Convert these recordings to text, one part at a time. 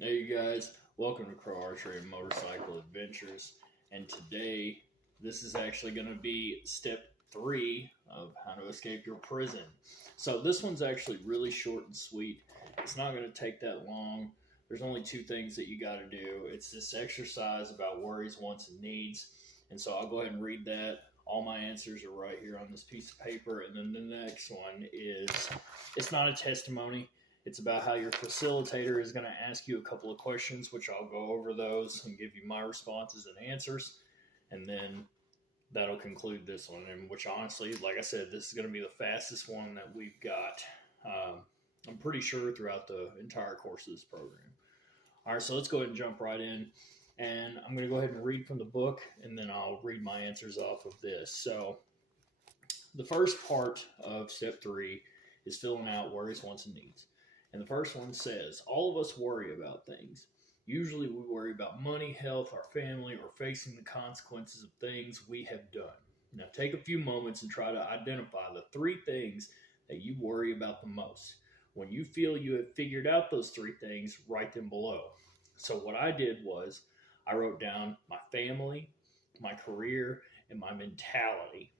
Hey you guys, welcome to Crow Archery and Motorcycle Adventures. And today, this is actually going to be step 3 of how to escape your prison. So, this one's actually really short and sweet. It's not going to take that long. There's only two things that you got to do. It's this exercise about worries, wants, and needs. And so, I'll go ahead and read that. All my answers are right here on this piece of paper. And then the next one is it's not a testimony. It's about how your facilitator is going to ask you a couple of questions, which I'll go over those and give you my responses and answers. And then that'll conclude this one. And which honestly, like I said, this is going to be the fastest one that we've got. I'm pretty sure throughout the entire course of this program. All right, so let's go ahead and jump right in. And I'm going to go ahead and read from the book, and then I'll read my answers off of this. So the first part of step 3 is filling out worries, wants, and needs. And the first one says, all of us worry about things. Usually we worry about money, health, our family, or facing the consequences of things we have done. Now take a few moments and try to identify the 3 things that you worry about the most. When you feel you have figured out those 3 things, write them below. So what I did was I wrote down my family, my career, and my mentality.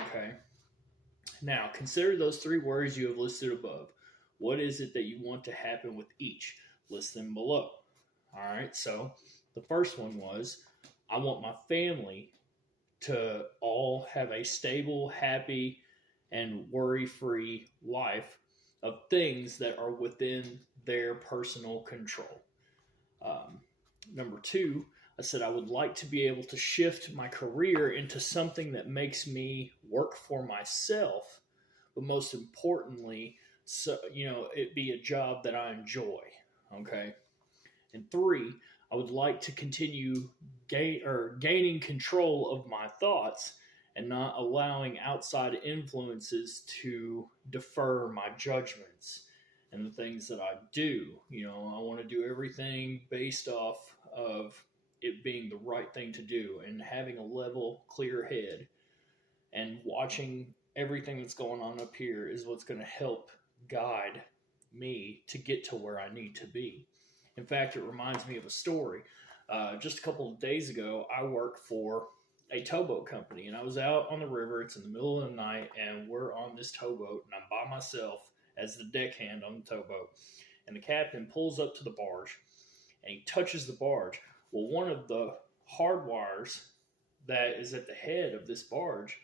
Okay. Now consider those 3 worries you have listed above. What is it that you want to happen with each? List them below. All right, so the first one was I want my family to all have a stable, happy, and worry-free life of things that are within their personal control. Number 2, I said I would like to be able to shift my career into something that makes me work for myself, but most importantly, so it be a job that I enjoy. Okay. And 3, I would like to continue gaining control of my thoughts and not allowing outside influences to defer my judgments and the things that I do. I want to do everything based off of it being the right thing to do and having a level, clear head and watching everything that's going on up here is what's going to help guide me to get to where I need to be. In fact, it reminds me of a story. Just a couple of days ago, I worked for a towboat company, and I was out on the river. It's in the middle of the night, and we're on this towboat, and I'm by myself as the deckhand on the towboat. And the captain pulls up to the barge, and he touches the barge. Well, one of the hard wires that is at the head of this barge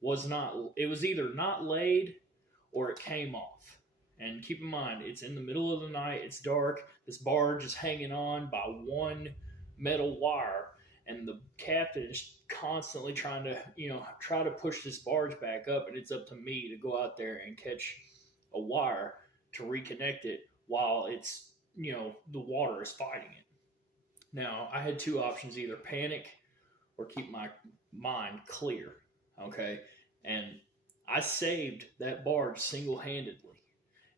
was either not laid or it came off. And keep in mind, it's in the middle of the night, it's dark, this barge is hanging on by one metal wire, and the captain is constantly trying to push this barge back up, and it's up to me to go out there and catch a wire to reconnect it while it's, the water is fighting it. Now, I had 2 options, either panic or keep my mind clear, okay? And I saved that barge single-handedly.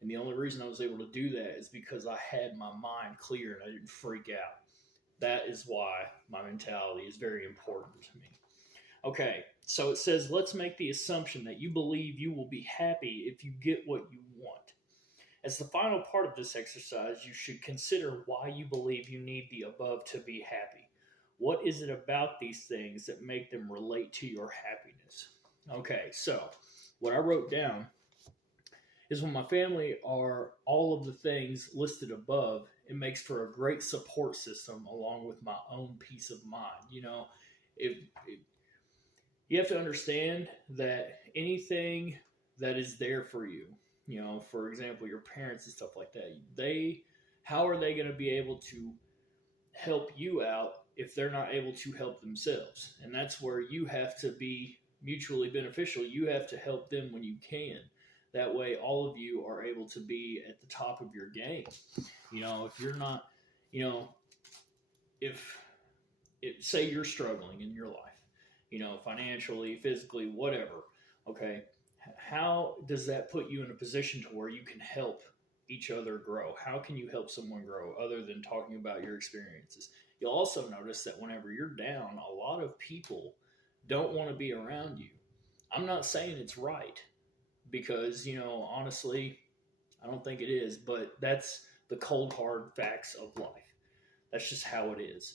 And the only reason I was able to do that is because I had my mind clear and I didn't freak out. That is why my mentality is very important to me. Okay, so it says, let's make the assumption that you believe you will be happy if you get what you want. As the final part of this exercise, you should consider why you believe you need the above to be happy. What is it about these things that make them relate to your happiness? Okay, so what I wrote down is when my family are all of the things listed above, it makes for a great support system along with my own peace of mind. You have to understand that anything that is there for you, for example, your parents and stuff like that, how are they going to be able to help you out if they're not able to help themselves? And that's where you have to be mutually beneficial. You have to help them when you can. That way, all of you are able to be at the top of your game. If you're not, say you're struggling in your life, financially, physically, whatever, okay, how does that put you in a position to where you can help each other grow? How can you help someone grow other than talking about your experiences? You'll also notice that whenever you're down, a lot of people don't want to be around you. I'm not saying it's right, because honestly, I don't think it is, but that's the cold hard facts of life. That's just how it is.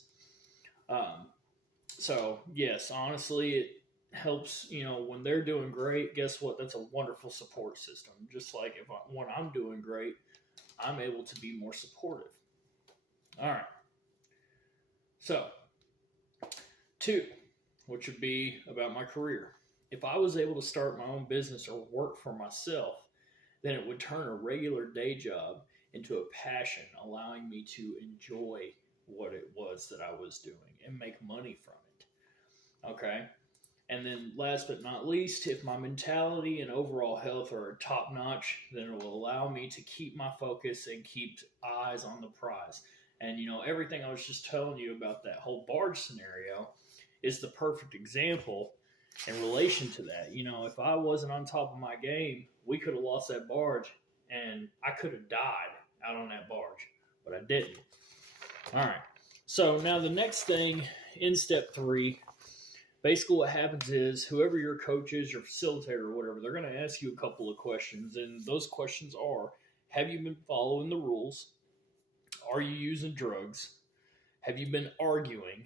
So yes, honestly, it helps. When they're doing great, guess what? That's a wonderful support system. Just like when I'm doing great, I'm able to be more supportive. All right. So, two, which would be about my career. If I was able to start my own business or work for myself, then it would turn a regular day job into a passion, allowing me to enjoy what it was that I was doing and make money from it. Okay. And then last but not least, if my mentality and overall health are top notch, then it will allow me to keep my focus and keep eyes on the prize. And everything I was just telling you about that whole barge scenario is the perfect example in relation to that. If I wasn't on top of my game, we could have lost that barge and I could have died out on that barge, but I didn't. All right. So now the next thing in step 3, basically what happens is whoever your coach is, your facilitator or whatever, they're going to ask you a couple of questions. And those questions are, have you been following the rules? Are you using drugs? Have you been arguing?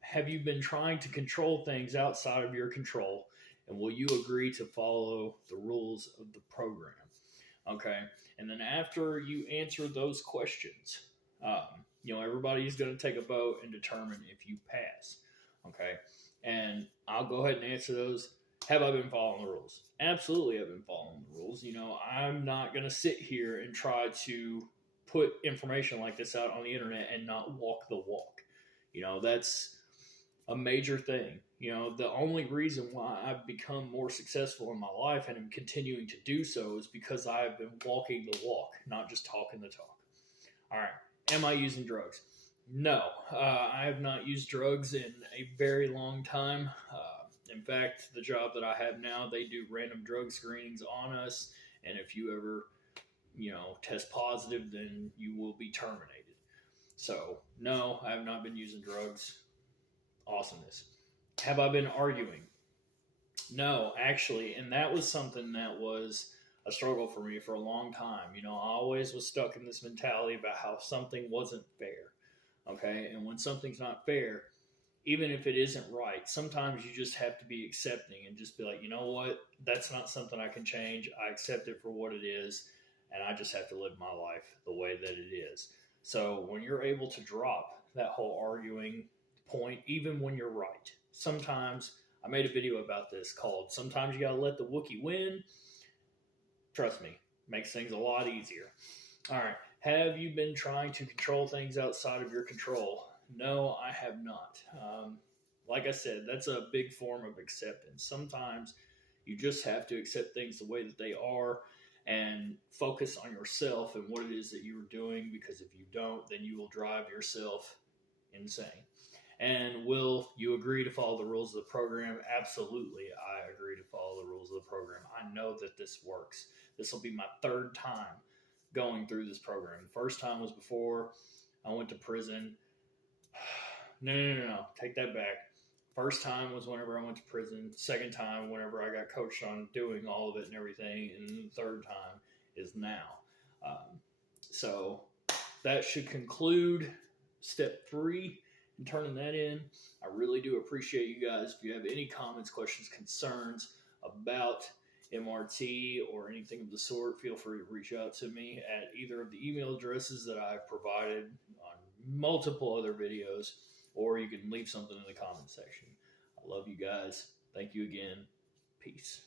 Have you been trying to control things outside of your control? And will you agree to follow the rules of the program? Okay. And then after you answer those questions, everybody's going to take a vote and determine if you pass. Okay. And I'll go ahead and answer those. Have I been following the rules? Absolutely, I've been following the rules. I'm not going to sit here and try to put information like this out on the internet and not walk the walk. That's a major thing. The only reason why I've become more successful in my life and am continuing to do so is because I've been walking the walk, not just talking the talk. All right. Am I using drugs? No, I have not used drugs in a very long time. In fact, the job that I have now, they do random drug screenings on us. And if you ever, test positive, then you will be terminated. So, no, I have not been using drugs. Awesomeness. Have I been arguing? No, actually. And that was something that was a struggle for me for a long time. I always was stuck in this mentality about how something wasn't fair. Okay. And when something's not fair, even if it isn't right, sometimes you just have to be accepting and just be like, you know what? That's not something I can change. I accept it for what it is. And I just have to live my life the way that it is. So when you're able to drop that whole arguing point, even when you're right, sometimes I made a video about this called Sometimes You Gotta Let the Wookiee Win. Trust me, makes things a lot easier. All right. Have you been trying to control things outside of your control? No, I have not. Like I said, that's a big form of acceptance. Sometimes you just have to accept things the way that they are and focus on yourself and what it is that you're doing, because if you don't, then you will drive yourself insane. And will you agree to follow the rules of the program? Absolutely, I agree to follow the rules of the program. I know that this works. This will be my 3rd time going through this program. The first time was before I went to prison. No. Take that back. First time was whenever I went to prison. Second time, whenever I got coached on doing all of it and everything. And the 3rd time is now. So that should conclude step 3 and turning that in. I really do appreciate you guys. If you have any comments, questions, concerns about MRT or anything of the sort, feel free to reach out to me at either of the email addresses that I've provided on multiple other videos, or you can leave something in the comment section. I love you guys. Thank you again. Peace.